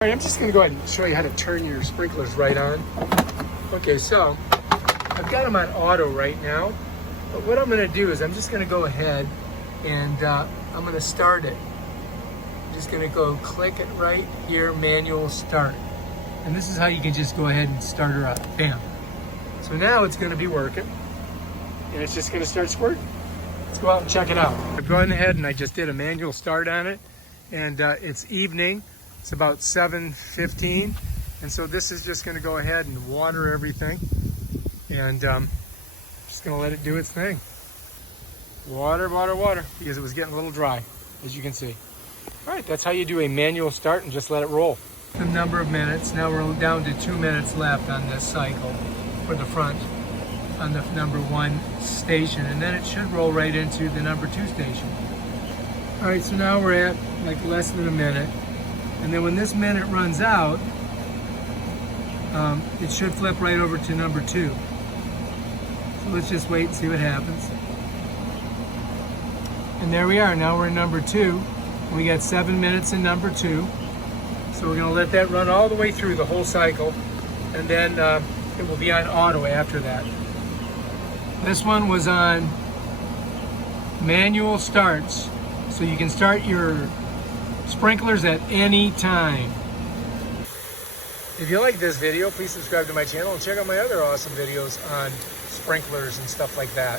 All right, I'm just gonna go ahead and show you how to turn your sprinklers right on. Okay, so I've got them on auto right now, but what I'm gonna do is I'm just gonna go ahead and I'm gonna start it. I'm just gonna go click it right here, manual start. And this is how you can just go ahead and start her up, bam. So now it's gonna be working, and it's just gonna start squirting. Let's go out and check it out. I've gone ahead and I just did a manual start on it, and it's evening. It's about 7:15, and so this is just going to go ahead and water everything, and just going to let it do its thing. Water, water, water, because it was getting a little dry, as you can see. All right, that's how you do a manual start and just let it roll. The number of minutes, now we're down to 2 minutes left on this cycle for the front on the number 1 station, and then it should roll right into the number 2 station. All right, so now we're at like less than a minute. And then when this minute runs out, it should flip right over to number 2. So let's just wait and see what happens. And there we are, now we're in number 2. We got 7 minutes in number 2. So we're gonna let that run all the way through the whole cycle, and then it will be on auto after that. This one was on manual starts, so you can start your sprinklers at any time. If you like this video, please subscribe to my channel and check out my other awesome videos on sprinklers and stuff like that.